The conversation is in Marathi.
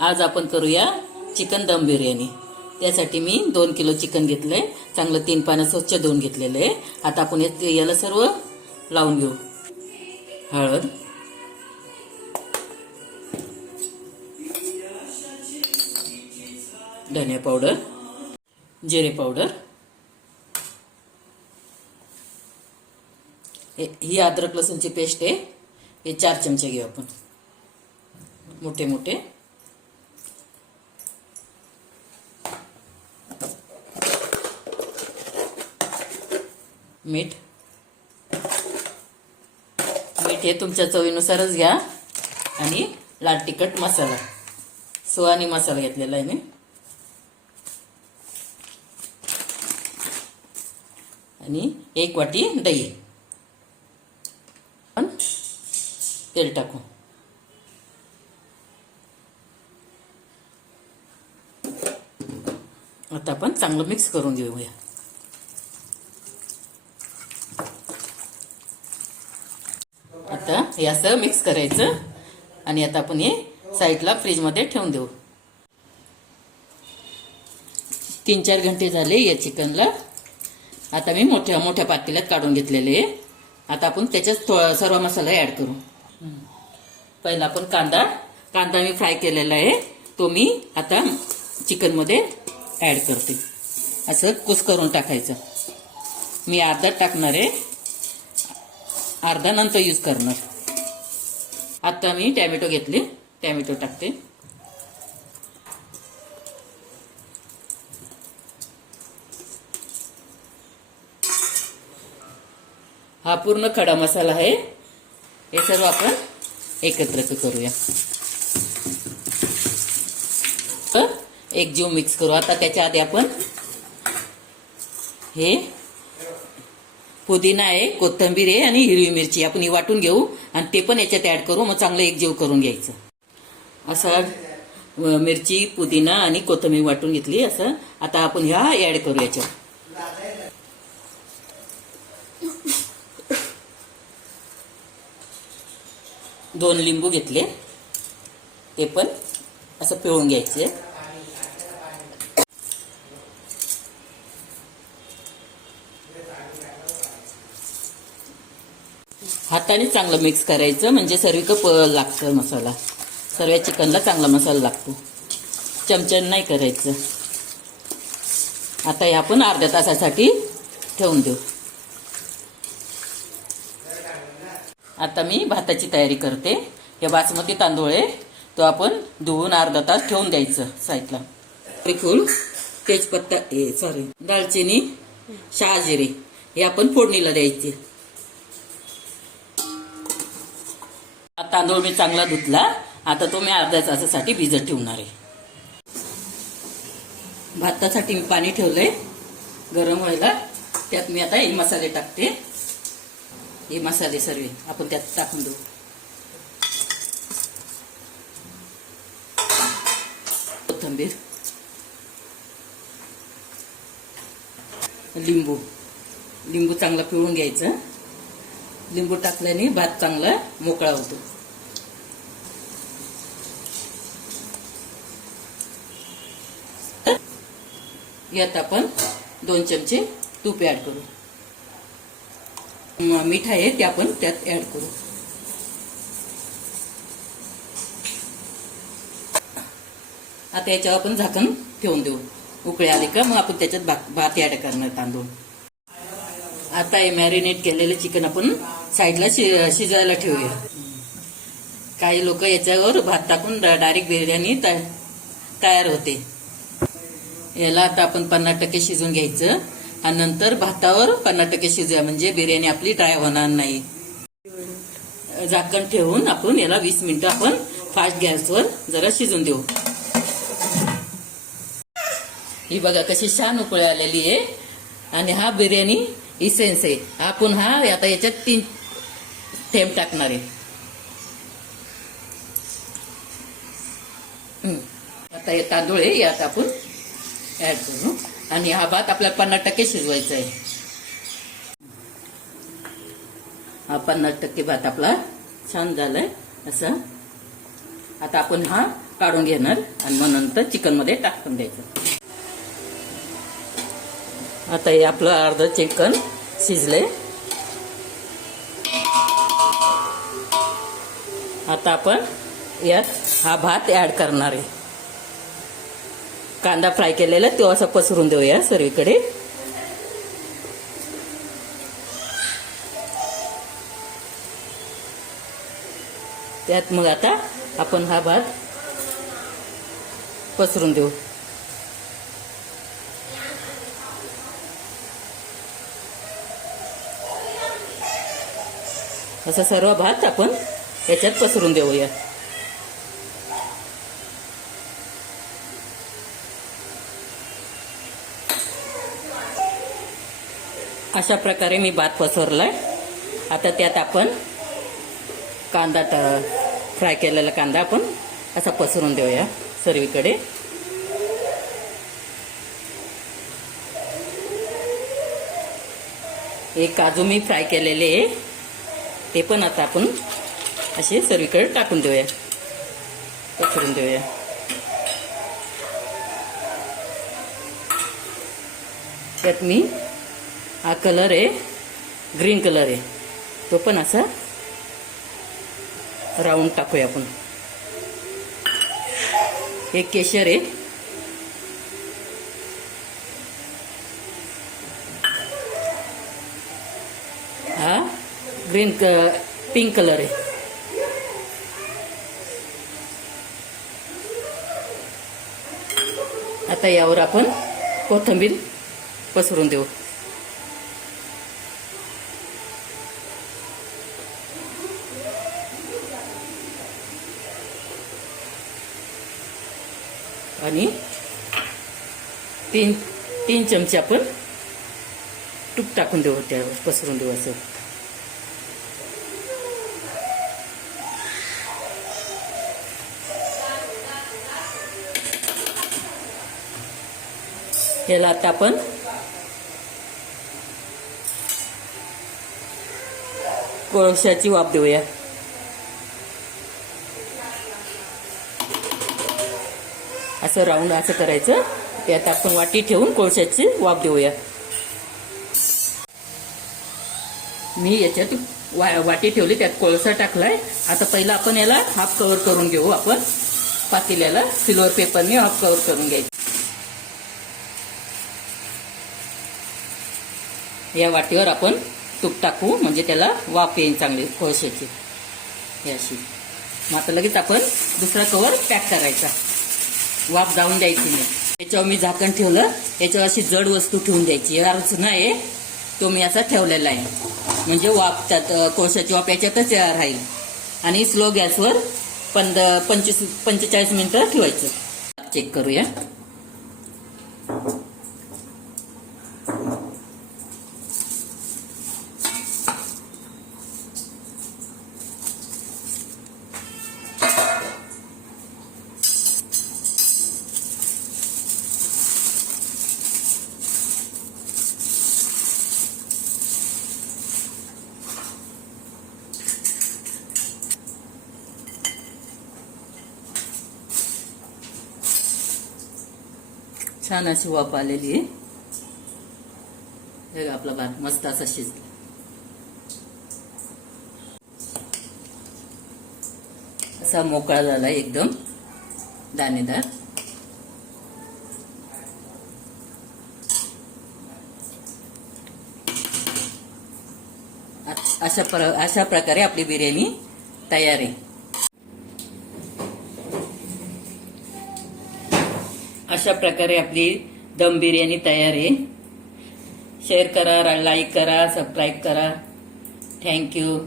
आज आपण करूया चिकन दम बिर्याणी। त्यासाठी मी 2 किलो चिकन घेतलंय, चांगलं 3 पानं स्वच्छ धुवून घेतलेलं आहे। आता आपण याला सर्व लावून घेऊ। हळद, धनिया पावडर, जिरे पावडर, ही अद्रक लसूणची पेस्ट आहे, हे 4 चमचे घेऊ आपण मोठे मोठे। मीठ हे तुमच्या चवीनुसारच घ्या। आणि लाल तिखट मसाला, सुहानी मसाला घेतलेला आहे मी। आणि 1 वाटी दही, तेल टाकू। आता आपण चांगलं मिक्स करून घेऊया। आता हे असं मिक्स करायचं आणि आता आपण हे साईडला फ्रीज मध्ये ठेवून देऊ। 3-4 घंटे झाले या चिकनला। आता मी मोठ्या मोठ्या पातेल्यात काढून घेतलेले आहे। आता आपण त्याच्यात सर्व मसाला ऍड करू। पहिला आपण कांदा मी फ्राय केलेला आहे, तो मी आता चिकन मध्ये ऍड करते। असं कुस करून टाकायचं। मी अर्धा टाकणार आहे, अर्धा नंतर यूज करणार। आता मी टॅमॅटो घेतले, टॅमॅटो टाकते। हा पूर्ण खडा मसाला आहे, हे सर्व आपण एकत्र करूया। एकजीव मिक्स करू। आता त्याच्या आधी आपण हे पुदिना आहे, कोथिंबीर आहे आणि हिरवी मिरची आपण ही वाटून घेऊ आणि ते पण याच्यात ऍड करू। मग चांगलं एकजीव करून घ्यायचं। असं मिरची, पुदिना आणि कोथिंबीर वाटून घेतली असं। आता आपण ह्या ऍड करू याच्यात। 2 लिंबू घेतले, ते पण असं पिळून घ्यायचे। हाताने चांगलं मिक्स करायचं, म्हणजे सर्विक लागतं मसाला। सर्व चिकनला चांगला मसाला लागतो, चमच्याने नाही करायचं। आता हे आपण अर्ध्या तासासाठी ठेवून देऊ। आता मी भाताची तयारी करते। हे बासमती तांदूळ आहे, तो आपण धुवून अर्धा तास ठेवून द्यायचं साईडला। फूल, तेजपत्ता, दालचिनी, शहाजिरे हे आपण फोडणीला द्यायचे। तांदूळ मी चांगला धुतला, आता तो मी अर्ध्या तासासाठी भिजत ठेवणार आहे। भातासाठी मी पाणी ठेवलंय गरम व्हायला, त्यात मी आता हे मसाले टाकते। हे मसाले सर्व आपण त्यात टाकून देऊ। कोथिंबीर, लिंबू चांगला पिळून घ्यायचं। लिंबू टाकल्याने भात चांगला मोकळा होतो। यात आपण 2 चमचे तूप ऍड करू। मीठ आहे ते आपण त्यात ऍड करू। आता याच्यावर आपण झाकण ठेवून देऊ। उकळी आली का मग आपण त्याच्यात भात ऍड करणार, तांदूळ। आता हे मॅरिनेट केलेले चिकन आपण साईडला शिजायला ठेवूया। काही लोक याच्यावर भात टाकून डायरेक्ट बिर्याणी तयार होते। याला आता आपण 50% शिजून घ्यायचं आणि नंतर भातावर 50% शिजूया, म्हणजे बिर्याणी आपली ड्राय होणार नाही। झाकण ठेवून आपण याला 20 मिनिटं आपण फास्ट गॅसवर जरा शिजून देऊ। ही बघा कशी छान उकळी आलेली आहे। आणि हा बिर्याणी इसेन्स आहे। आपण आता याच्यात 3 थेंब टाकणार आहे। आता हे तांदूळ आहे, यात आपण ऍड करू आणि हा भात आपल्याला 50% शिजवायचा आहे। हा 50% भात आपला छान झालाय। असं आता आपण हा काढून घेणार आणि मग नंतर चिकन मध्ये टाकून द्यायचं. आता हे आपलं अर्ध चिकन शिजले. आता आपण यात हा भात ऍड करणार आहे. कांदा फ्राय केलेला तो असा पसरून देऊया सर्वीकडे. त्यात मग आता आपण हा भात पसरून देऊ. असा सर्व भात आपण याच्यात पसरून देऊया. अशा प्रकारे मी भात पसरलाय. आता त्यात आपण कांदा फ्राय केलेला कांदा आपण असा पसरून देऊया सर्वीकडे. एक काजू मी फ्राय केलेले आहे ते पण आता आपण असे सर्वीकडे टाकून देऊया, पसरून देऊया. त्यात मी हा कलर आहे ग्रीन कलर आहे तो पण असा राऊंड टाकूया आपण. एक केशर आहे, हा पिंक कलर आहे. आता यावर आपण कोथिंबीर पसरून देऊ. आणि तीन चमचे आपण तूप टाकून देऊ, त्यावर पसरून देऊ असं. याला आता आपण कोळशाची वाफ देऊया. असं राऊंड असं करायचं. त्यात आपण वाटी ठेवून कोळशाची वाफ देऊया. मी याच्यात वाटी ठेवली, त्यात कोळसा टाकलाय. आता पहिला आपण याला हाफ कव्हर करून घेऊ. आपण पातेल्याला सिल्वर पेपरने हाफ कव्हर करून घ्यायचं. या वाटीवर आपण तूप टाकू म्हणजे त्याला वाफ येईल चांगली कोळशाची अशी. मग आता लगेच आपण दुसरा कव्हर पॅक करायचा, वाफ जाऊन द्यायची नाही. याच्यावर मी झाकण ठेवलं, याच्यावर अशी जड वस्तू ठेवून द्यायची. अर्चना आहे तो मी असा ठेवलेला आहे म्हणजे वाफ त्यात कोळशाची वाफ याच्यातच राहील. आणि स्लो गॅसवर 45 मिनिटं ठेवायचं. चेक करूया. छान अशी वाफ आलेली आहे. हे आपला भात मस्त असा शिजला. असा मोकळा झाला एकदम दाणेदार. अशा प्रकारे आपली बिर्याणी तयार आहे. अशा प्रकारे आपली दम बिर्याणी तयार आहे. शेअर करा, लाईक करा, सबस्क्राईब करा. थँक्यू.